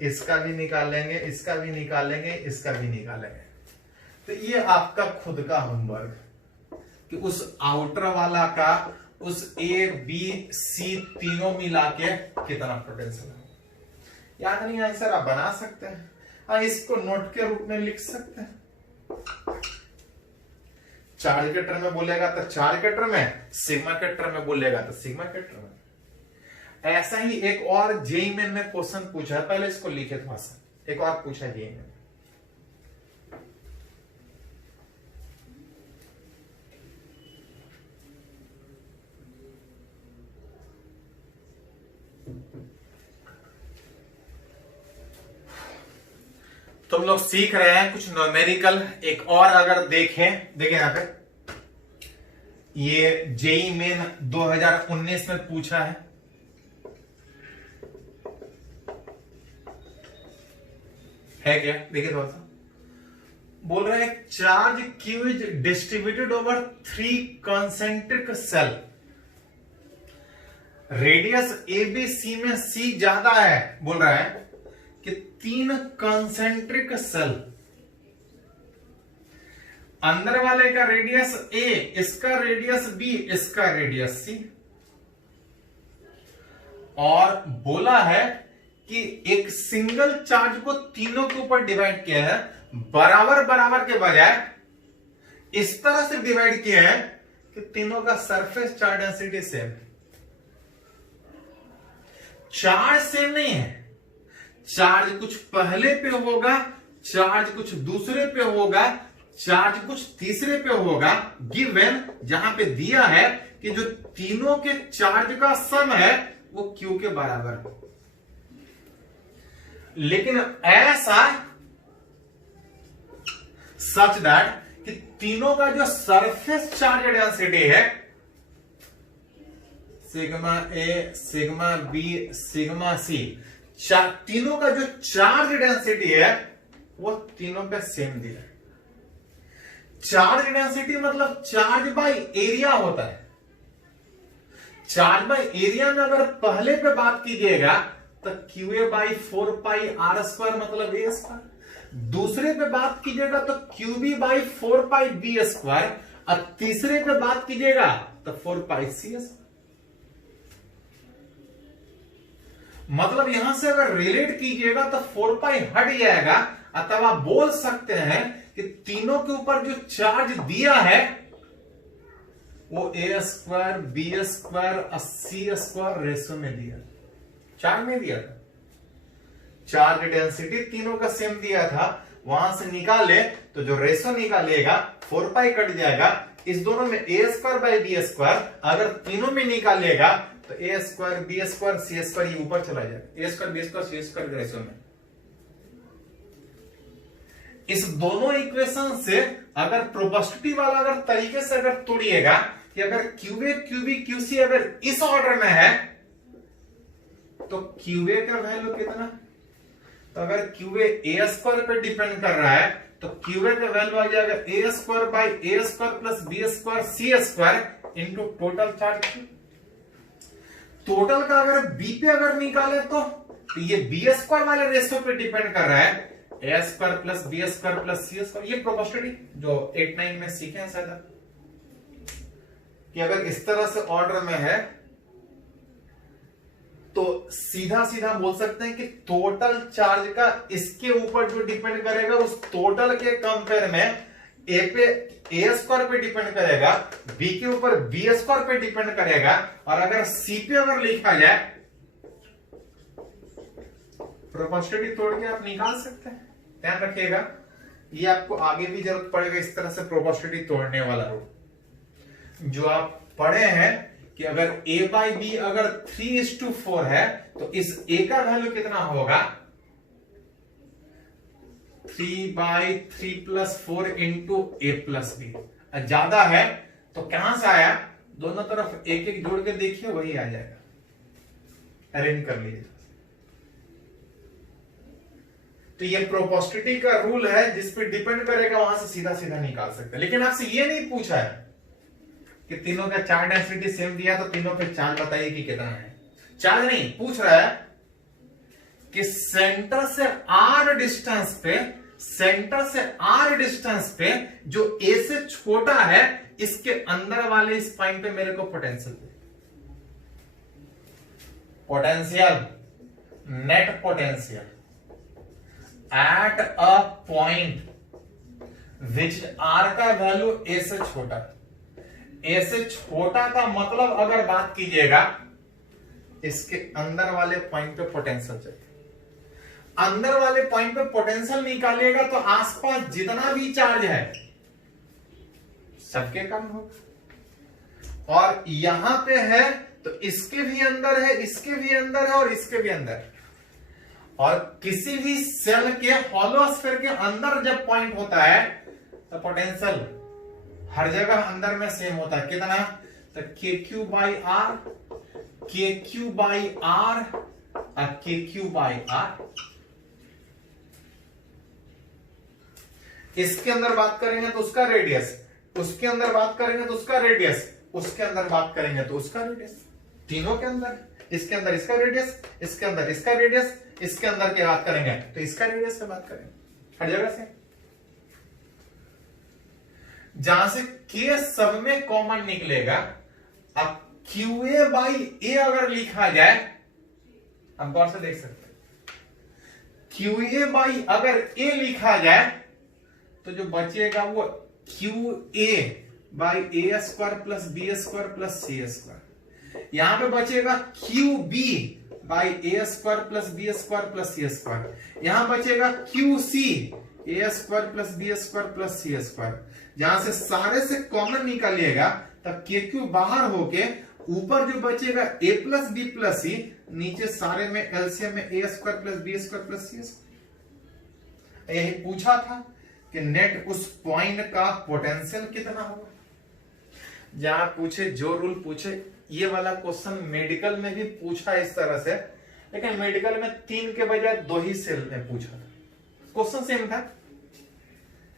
इसका भी निकालेंगे, इसका भी निकालेंगे, इसका भी निकालेंगे। तो ये आपका खुद का होमवर्क कि उस आउटर वाला का उस ए बी सी तीनों मिला के कितना पोटेंशियल है। याद नहीं आंसर आप बना सकते हैं। हाँ, इसको नोट के रूप में लिख सकते हैं। चार्ज के टर्म में बोलेगा तो चार्ज के टर्म में, सिग्मा के टर्म में बोलेगा तो सिग्मा के टर्म में। ऐसा ही एक और जेईई मेन में क्वेश्चन पूछा है, पहले इसको लिखे थोड़ा सा। एक और पूछा जेईई में, तुम लोग सीख रहे हैं कुछ न्यूमेरिकल। एक और अगर देखें यहां पे, ये जेईई मेन 2019 में पूछा है क्या? देखिए थोड़ा सा, बोल रहे हैं charge Q is distributed over 3 concentric shell, radius A B C में सी ज्यादा है। बोल रहा है कि 3 कंसेंट्रिक सेल, अंदर वाले का रेडियस ए, इसका रेडियस बी, इसका रेडियस सी, और बोला है कि एक सिंगल चार्ज को तीनों के ऊपर डिवाइड किया है, बराबर बराबर के बजाय इस तरह से डिवाइड किया है कि तीनों का surface charge density same. Charge same नहीं है, चार्ज कुछ पहले पे होगा, चार्ज कुछ दूसरे पे होगा, चार्ज कुछ तीसरे पे होगा, गिवन जहां पे दिया है कि जो तीनों के चार्ज का सम है वो क्यू के बराबर है। लेकिन ऐसा सच दैट कि तीनों का जो सरफेस चार्ज डेंसिटी है, सिग्मा ए, सिग्मा बी, सिग्मा सी, तीनों का जो चार्ज डेंसिटी है वो तीनों पे सेम दिया है। चार्ज डेंसिटी मतलब चार्ज बाय एरिया होता है। चार्ज बाय एरिया में अगर पहले पे बात कीजिएगा तो Q A by 4 pi R square मतलब ए स्क्वायर, दूसरे पे बात कीजिएगा तो Q B by 4 pi B square, और तीसरे पे बात कीजिएगा तो 4 पाई सी स्क्वायर। मतलब यहां से अगर रिलेट कीजिएगा तो 4 पाई हट जाएगा, अथवा बोल सकते हैं कि तीनों के ऊपर जो चार्ज दिया है वो ए स्क्वायर, बी स्क्वायर और सी स्क्वायर रेशो में दिया, चार्ज में दिया था। चार्ज डेंसिटी तीनों का सेम दिया था, वहां से निकाले तो जो रेशो निकालेगा 4 पाई कट जाएगा, इस दोनों में A square by B square, अगर तीनों में निकालेगा तो ए square B square C square ये ऊपर चला जाएगा, A square B square C square ratio में। इस दोनों इक्वेशन से अगर प्रोपोर्शनलिटी वाला अगर तरीके से अगर तोड़िएगा कि अगर क्यूए क्यूबी क्यूसी अगर इस ऑर्डर में है तो क्यूए का वैल्यू कितना, तो अगर क्यूए ए स्क्वायर पे डिपेंड कर रहा है तो क्यूए का वैल्यू आ जाएगा A square by A square plus B square C square into total charge. Total का अगर बी पे अगर निकाले तो ये बी स्क्वायर वाले रेशियो पे डिपेंड कर रहा है, A square plus B square plus C square. ये प्रोपोर्शनलिटी जो 8-9 में सीखे हैं शायद, कि अगर इस तरह से ऑर्डर में है तो सीधा सीधा बोल सकते हैं कि टोटल चार्ज का इसके ऊपर जो डिपेंड करेगा उस टोटल के कंपेयर में ए पे ए स्क्वायर पे डिपेंड करेगा, बी के ऊपर बी स्क्वायर पे डिपेंड करेगा, और अगर सी पे अगर लिखा जाए प्रोपोर्शनलिटी तोड़ के आप निकाल सकते हैं। ध्यान रखिएगा, ये आपको आगे भी जरूरत पड़ेगा इस तरह से प्रोपोर्शनलिटी तोड़ने वाला रूल। जो आप पढ़े हैं कि अगर a बाई बी अगर 3:4 है तो इस a का वैल्यू कितना होगा, 3/3 + 4 इंटू ए प्लस बी। ज्यादा है तो कहां से आया, दोनों तरफ एक एक जोड़ के देखिए वही आ जाएगा, अरेंज कर लीजिए। तो ये प्रोपोर्शनलिटी का रूल है जिस पे डिपेंड करेगा, वहां से सीधा सीधा निकाल सकते हैं। लेकिन आपसे ये नहीं पूछा है कि तीनों का चार्ज डेंसिटी सेम दिया तो तीनों पे चार्ज बताइए कि कितना है। चार्ज नहीं पूछ रहा है कि सेंटर से आर डिस्टेंस पे, सेंटर से आर डिस्टेंस पे जो ए से छोटा है इसके अंदर वाले इस पॉइंट पे मेरे को पोटेंशियल दे। Potential, net potential at a point which R का वैल्यू ए से छोटा। ए से छोटा का मतलब अगर बात कीजिएगा इसके अंदर वाले पॉइंट पे पोटेंशियल चाहिए। अंदर वाले पॉइंट पे पोटेंशियल निकालिएगा तो आसपास जितना भी चार्ज है सबके कम होगा, और यहां पे है तो इसके भी अंदर है, इसके भी अंदर है और इसके भी अंदर है। और किसी भी सेल के हॉलो स्फीयर के अंदर जब पॉइंट होता है तो पोटेंशियल हर जगह अंदर में सेम होता है। कितना? तो के क्यू बाई आर, के क्यू बाई आर, के क्यू बाई आर। इसके अंदर बात करेंगे तो उसका रेडियस, उसके अंदर बात करेंगे तो उसका रेडियस, उसके अंदर बात करेंगे तो उसका रेडियस, तीनों के अंदर। इसके अंदर इसका रेडियस, इसके अंदर इसका रेडियस, इसके अंदर की बात करेंगे तो इसका रेडियस से बात करेंगे, हर जगह से। जहां से के सब में कॉमन निकलेगा। अब क्यू ए बाई ए अगर लिखा जाए, हम गौर से देख सकते हैं, क्यू ए बाई अगर ए लिखा जाए तो जो बचेगा वो Q A by A square plus B square plus C square. यहां पे बचेगा Q B by A square plus B square plus C square. यहां बचेगा Q C A square plus B square plus C square. जहां से सारे से common निकालिएगा तब के क्यू बाहर होके ऊपर जो बचेगा A plus B plus C, नीचे सारे में एलसीएम में A square plus B square plus C square. यही पूछा था कि नेट उस पॉइंट का पोटेंशियल कितना होगा। जहां पूछे जो रूल पूछे, ये वाला क्वेश्चन मेडिकल में भी पूछा इस तरह से, लेकिन मेडिकल में 3 के बजाय 2 ही सेल में पूछा था। क्वेश्चन सेम था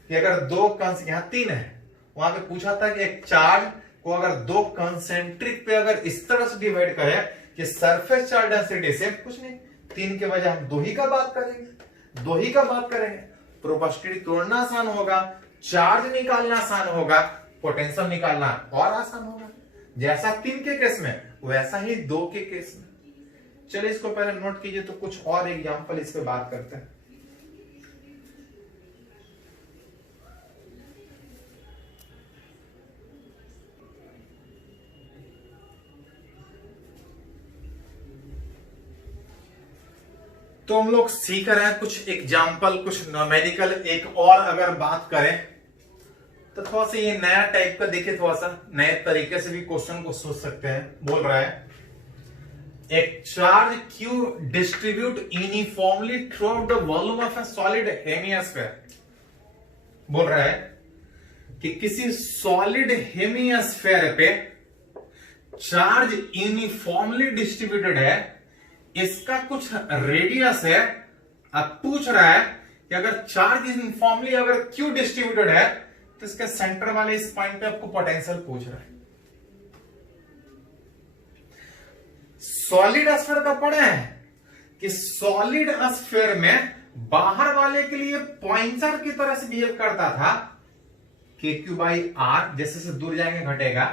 कि अगर 2 यहां 3 है, वहां पे पूछा था कि एक चार्ज को अगर 2 कंसेंट्रिक पे अगर इस तरह से डिवाइड करें कि सरफेस चार्ज डेंसिटी से, कुछ नहीं, 3 के बजाय हम 2 ही का बात करेंगे, 2 ही का बात करेंगे। प्रोपोस्टिटी तोड़ना आसान होगा, चार्ज निकालना आसान होगा, पोटेंशियल निकालना और आसान होगा। जैसा 3 के केस में वैसा ही 2 के केस में। चलिए इसको पहले नोट कीजिए तो कुछ और एग्जांपल इस पे बात करते हैं। तो हम लोग सीख रहे हैं कुछ एग्जाम्पल, कुछ न्यूमेरिकल। एक और अगर बात करें तो थोड़ा सा ये नया टाइप का देखिए, थोड़ा सा नए तरीके से भी क्वेश्चन को सोच सकते हैं। बोल रहा है एक charge Q distribute uniformly through out the volume of A solid hemisphere. बोल रहा है कि किसी सॉलिड हेमिस्फीयर पे चार्ज यूनिफॉर्मली डिस्ट्रीब्यूटेड है, इसका कुछ रेडियस है। अब पूछ रहा है कि अगर चार्ज यूनिफॉर्मली अगर क्यू डिस्ट्रीब्यूटेड है तो इसके सेंटर वाले इस पॉइंट पे आपको पोटेंशियल पूछ रहा है। सॉलिड स्फीयर का पढ़े हैं कि सॉलिड स्फीयर में बाहर वाले के लिए पॉइंटर की तरह से बिहेव करता था, के क्यू बाई आर, जैसे से दूर जाएंगे घटेगा।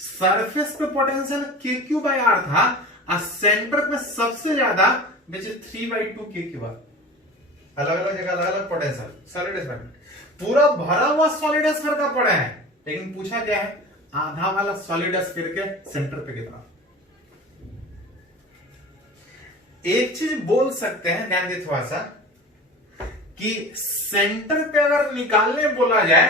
सरफेस पे पोटेंशियल के क्यू बाई आर था, और सेंटर में सबसे ज्यादा बचे 3/2 के क्यू आर। अलग अलग जगह अलग अलग पोटेंशियल सॉलिड स्फीयर में। पूरा भरा हुआ सॉलिड स्फीयर का पड़ा है, लेकिन पूछा क्या है, आधा वाला सॉलिड स्फीयर के सेंटर पे कितना। एक चीज बोल सकते हैं, ध्यान दे थोड़ा सा, कि सेंटर पे अगर निकालने बोला जाए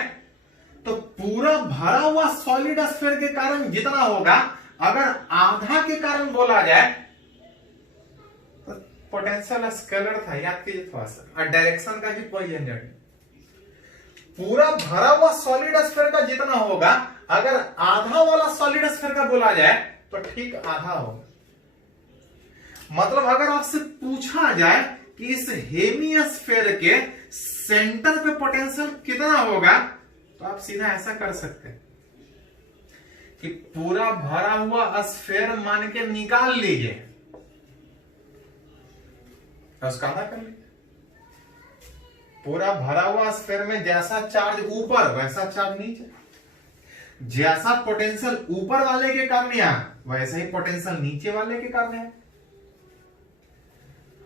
तो पूरा भरा हुआ सॉलिड स्फीयर के कारण जितना होगा, अगर आधा के कारण बोला जाए तो पोटेंशियल स्केलर था, याद कीजिए थोड़ा सा, और डायरेक्शन का भी कोई झंझट नहीं। पूरा भरा हुआ सॉलिड स्फीयर का जितना होगा, अगर आधा वाला सॉलिड स्फीयर का बोला जाए तो ठीक आधा होगा। मतलब अगर आपसे पूछा जाए कि इस हेमिस्फीयर के सेंटर पे पोटेंशियल कितना होगा, तो आप सीधा ऐसा कर सकते हैं कि पूरा भरा हुआ स्फीयर मान के निकाल लीजिए, उसका आधा कर लीजिए। पूरा भरा हुआ स्फीयर में जैसा चार्ज ऊपर वैसा चार्ज नीचे, जैसा पोटेंशियल ऊपर वाले के कारण यहां, वैसा ही पोटेंशियल नीचे वाले के कारण है।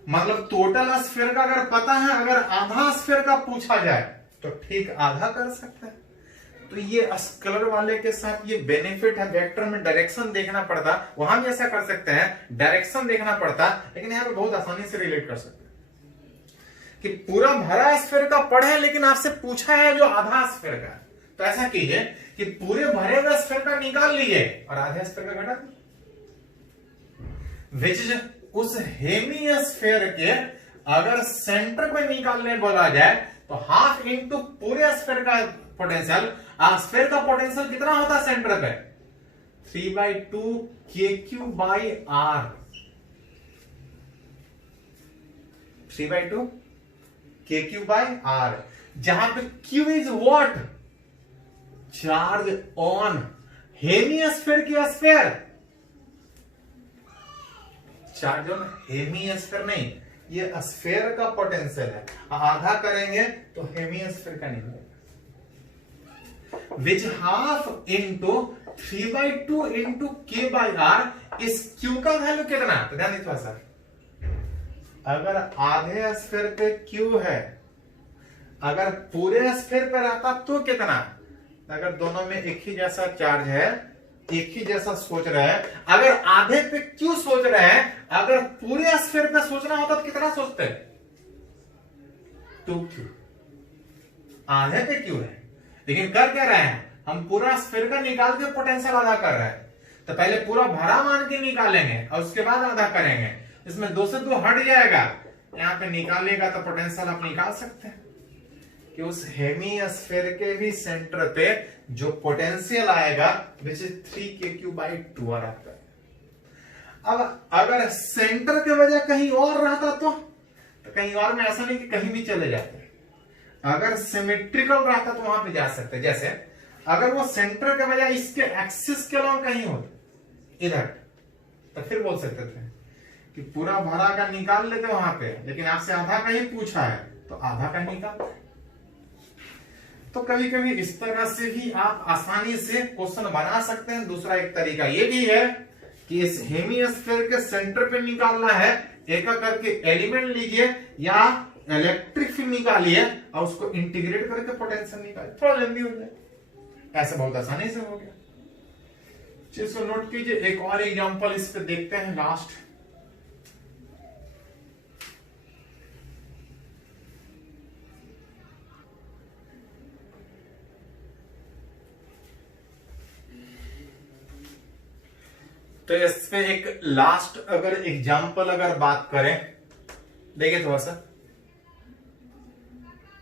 मतलब टोटल स्फीयर का अगर पता है, अगर आधा स्फीयर का पूछा जाए तो ठीक आधा कर सकते हैं। तो ये स्केलर वाले के साथ ये बेनिफिट है, वेक्टर में डायरेक्शन देखना पड़ता, वहां भी ऐसा कर सकते हैं, डायरेक्शन देखना पड़ता, लेकिन यहां पे बहुत आसानी से रिलेट कर सकते हैं कि पूरा भरा स्फीयर का पढ़े लेकिन आपसे पूछा है जो आधा स्फीयर का। तो ऐसा कीजिए कि पूरे भरे हुए स्फीयर का निकाल लीजिए और आधे स्फीयर का घटा दीजिए, विच इज उस हेमिस्फीयर के अगर सेंटर पे निकालने बोला जाए तो हाफ इंटू पूरे स्फीयर का पोटेंशियल। स्फीयर का पोटेंशियल कितना होता है सेंटर पे? 3/2 KQ/R। 3/2 KQ/R, जहां पे Q is what? Charge on hemisphere की स्फीयर, चार्ज ऑन हेमिस्फीयर नहीं, ये स्फीयर का पोटेंशियल है। आधा करेंगे तो हेमिस्फीयर का नहीं होगा, विच हाफ इंटू 3/2 इंटू K/R। इस Q का वैल्यू कितना? तो ध्यान दीजिए सर, अगर आधे स्फीयर पे Q है, अगर पूरे स्फीयर पे रहता तो कितना? अगर दोनों में एक ही जैसा चार्ज है, एक ही जैसा सोच रहे हैं, अगर आधे पे क्यों सोच रहे हैं, अगर पूरे स्फीयर पे सोचना होता तो कितना सोचते हैं? 2Q। आधे पे क्यों है, लेकिन कर क्या रहे हैं हम? पूरा स्फीयर का निकाल के पोटेंशियल आधा कर रहे हैं। तो पहले पूरा भरा मान के निकालेंगे और उसके बाद आधा करेंगे। इसमें 2 से 2 हट जाएगा, यहां पे निकालेगा तो पोटेंशियल आप निकाल सकते हैं कि उस हेमिस्फीयर के भी सेंटर पे जो पोटेंशियल आएगा विच इज 3 KQ/2 आता है। अब अगर सेंटर के वजह कहीं और रहता तो कहीं और में ऐसा नहीं कि कहीं भी चले जाते, अगर सिमेट्रिकल रहता तो वहां पे जा सकते। जैसे अगर वो सेंटर के वजह इसके एक्सिस के अलॉन्ग कहीं होते इधर, तो फिर बोल सकते थे कि पूरा भरा का निकाल लेते वहां पे, लेकिन आपसे आधा का ही पूछा है तो आधा का निकाल। तो कभी कभी इस तरह से भी आप आसानी से क्वेश्चन बना सकते हैं। दूसरा एक तरीका ये भी है कि इस हेमिस्फीयर के सेंटर पे निकालना है, एक करके एलिमेंट लीजिए या इलेक्ट्रिक फील्ड निकालिए और उसको इंटीग्रेट करके पोटेंशियल निकालिए, थोड़ा जल्दी हो जाए। ऐसा बहुत आसानी से हो गया। चीज को नोट कीजिए। एक और एग्जांपल इस पे देखते हैं लास्ट। तो इस पे एक लास्ट अगर एग्जांपल अगर बात करें, देखिए थोड़ा सा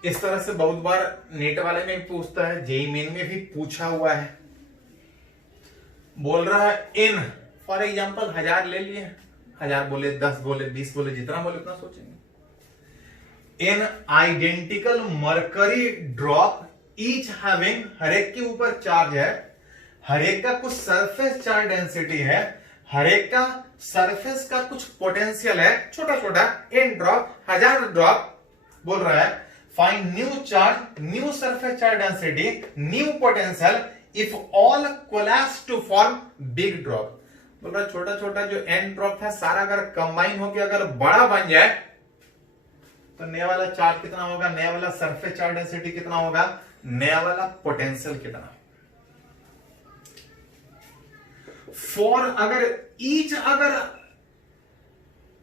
इस तरह से बहुत बार नेट वाले में पूछता है, जेईई मेन में भी पूछा हुआ है। बोल रहा है इन फॉर एग्जांपल 1000 ले लिए, 1000 बोले, 10 बोले, 20 बोले, जितना बोले उतना सोचेंगे। In identical mercury drop each having, हर एक के ऊपर चार्ज है, हर एक का कुछ सरफेस चार्ज डेंसिटी है, हर एक का सरफेस का कुछ पोटेंशियल है, छोटा छोटा, इन ड्रॉप 1000 ड्रॉप। बोल रहा है find new charge, new surface charge density, new potential if all collapse to form big drop. बोल रहा है छोटा छोटा जो एन ड्रॉप है सारा अगर कंबाइन होकर अगर बड़ा बन जाए तो नया वाला चार्ज कितना होगा, नया वाला सरफेस चार्ज डेंसिटी कितना होगा, नया वाला पोटेंशियल कितना। फॉर अगर ईच अगर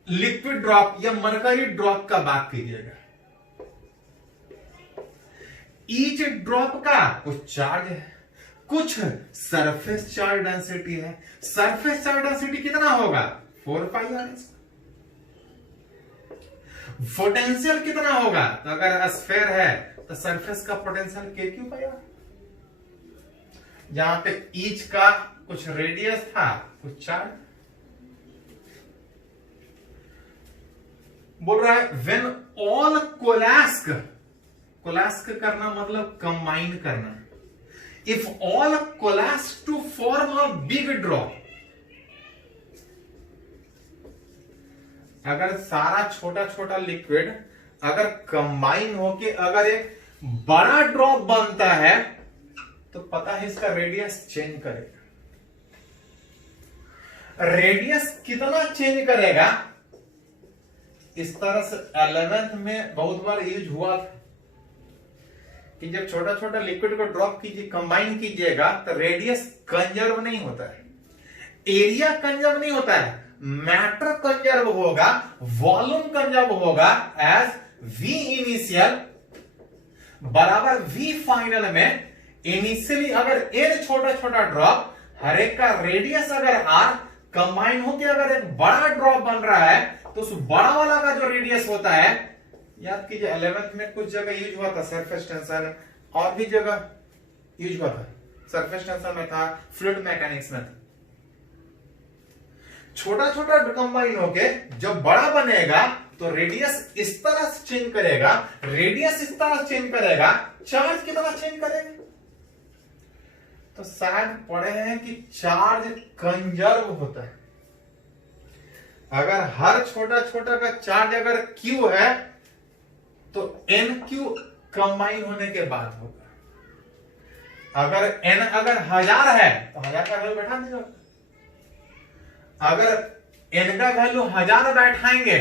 लिक्विड ड्रॉप या मरकरी ड्रॉप का बात कीजिएगा, ईच ड्रॉप का कुछ चार्ज है, कुछ सरफेस चार्ज डेंसिटी है। सरफेस चार्ज डेंसिटी कितना होगा 4πr। पोटेंशियल कितना होगा, तो अगर स्फीयर है तो सरफेस का पोटेंशियल KQ/R। जहां पे ईच का कुछ रेडियस था, कुछ चार्ज। बोल रहा है व्हेन ऑल कोलैप्स, कोलैप्स करना मतलब कंबाइन करना। If all collapse to form a big drop, अगर सारा छोटा छोटा लिक्विड अगर कंबाइन होके अगर एक बड़ा ड्रॉप बनता है तो पता है इसका रेडियस चेंज करेगा। रेडियस कितना चेंज करेगा इस तरह से 11th में बहुत बार यूज हुआ था कि जब छोटा छोटा लिक्विड को ड्रॉप कीजिए, कंबाइन कीजिएगा, तो रेडियस कंजर्व नहीं होता है, एरिया कंजर्व नहीं होता है, मैटर कंजर्व होगा, वॉल्यूम कंजर्व होगा एज V इनिशियल बराबर V फाइनल में। इनिशियली अगर n छोटा छोटा ड्रॉप, हर एक का रेडियस अगर r कंबाइन होकर अगर एक बड़ा ड्रॉप बन रहा है, तो उस बड़ा वाला का जो रेडियस होता है, याद कीजिए 11th में कुछ जगह यूज हुआ था सरफेस टेंशन, और भी जगह यूज हुआ था, सरफेस टेंशन में था, फ्लूइड मैकेनिक्स में था। छोटा छोटा कंबाइन होके जब बड़ा बनेगा तो रेडियस इस तरह से चेंज करेगा, रेडियस इस तरह से चेंज करेगा, चार्ज की तरह चेंज करेगा। तो शायद पढ़े हैं कि चार्ज कंजर्व होता है। अगर हर छोटा छोटा का चार्ज अगर Q है तो NQ कंबाइन होने के बाद होगा। अगर N अगर 1000 है तो 1000 का वैल्यू बैठा दीजिए। अगर N का वैल्यू 1000 बैठाएंगे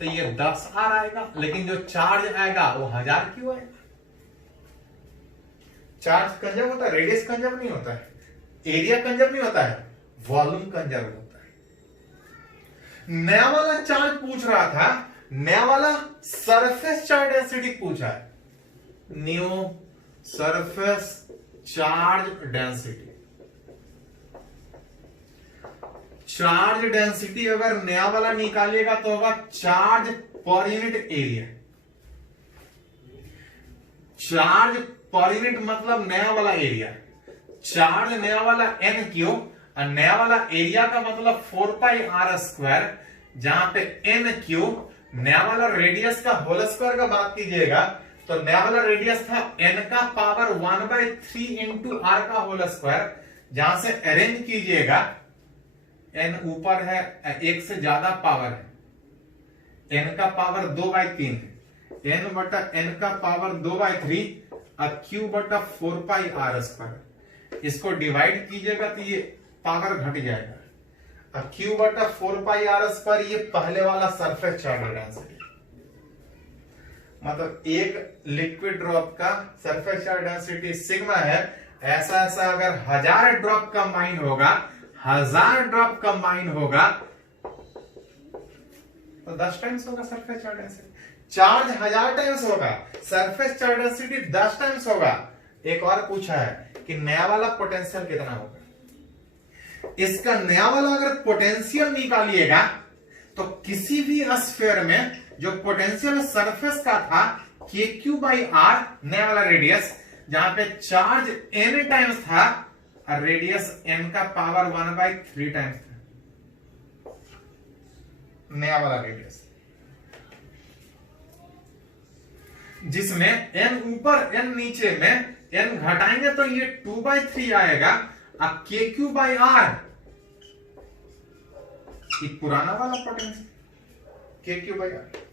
तो ये 10R आएगा, लेकिन जो चार्ज आएगा वो 1000 क्यों आएगा। चार्ज कंजर्व होता है, रेडियस कंजर्व नहीं होता है, एरिया कंजर्व नहीं होता है, वॉल्यूम कंजर्व होता है। नया वाला चार्ज पूछ रहा था, नया वाला सरफेस चार्ज डेंसिटी पूछा है, new surface charge density. Charge density अगर नया वाला निकालिएगा तो होगा charge per unit area. Charge per unit मतलब नया वाला एरिया। चार्ज नया वाला NQ और नया वाला एरिया का मतलब 4πr², जहां पे NQ नया वाला रेडियस का होल स्क्वायर का बात कीजिएगा तो नया वाला रेडियस था n का पावर 1/3 इंटू r का होल स्क्वायर। जहां से अरेंज कीजिएगा n ऊपर है, एक से ज्यादा पावर है, n का पावर 2/3 है, n बटा n का पावर 2/3 और q बटा 4πr²। इसको डिवाइड कीजिएगा तो ये पावर घट जाएगा, और q बटा 4πr² ये पहले वाला सरफेस चार्ज डेंसिटी। मतलब एक लिक्विड ड्रॉप का सरफेस चार्ज डेंसिटी सिग्मा है। ऐसा ऐसा अगर 1000 ड्रॉप कंबाइन होगा, 1000 ड्रॉप कंबाइन होगा तो 10 टाइम्स होगा surface charge density. Charge 1000 times होगा, सरफेस चार्ज डेंसिटी 10 टाइम्स होगा। एक और पूछा है कि नया वाला पोटेंशियल कितना होगा। इसका नया वाला अगर पोटेंशियल निकालिएगा तो किसी भी स्फीयर में जो पोटेंशियल सरफेस का था KQ/R, नया वाला रेडियस, जहां पे चार्ज n टाइम्स था और रेडियस n का पावर 1/3 टाइम्स था, नया वाला रेडियस, जिसमें n ऊपर n नीचे में n घटाएंगे तो ये 2/3 आएगा। अब KQ/R ये पुराना वाला पोटेंशियल, KQ/R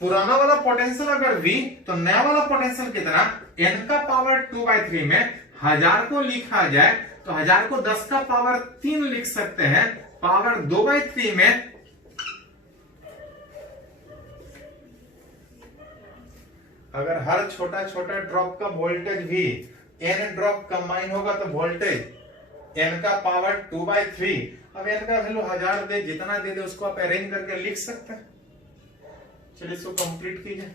पुराना वाला पोटेंशियल अगर V, तो नया वाला पोटेंशियल कितना, n का पावर 2/3 में 1000 को लिखा जाए तो 1000 को 10 का पावर 3 लिख सकते हैं, पावर 2/3 में अगर हर छोटा छोटा ड्रॉप का वोल्टेज भी n ड्रॉप कंबाइन होगा तो वोल्टेज n का पावर 2/3। अब n का वैल्यू 1000 दे, जितना दे उसको आप अरेंज करके लिख सकते हैं। चलिए इसको कंप्लीट कीजिए।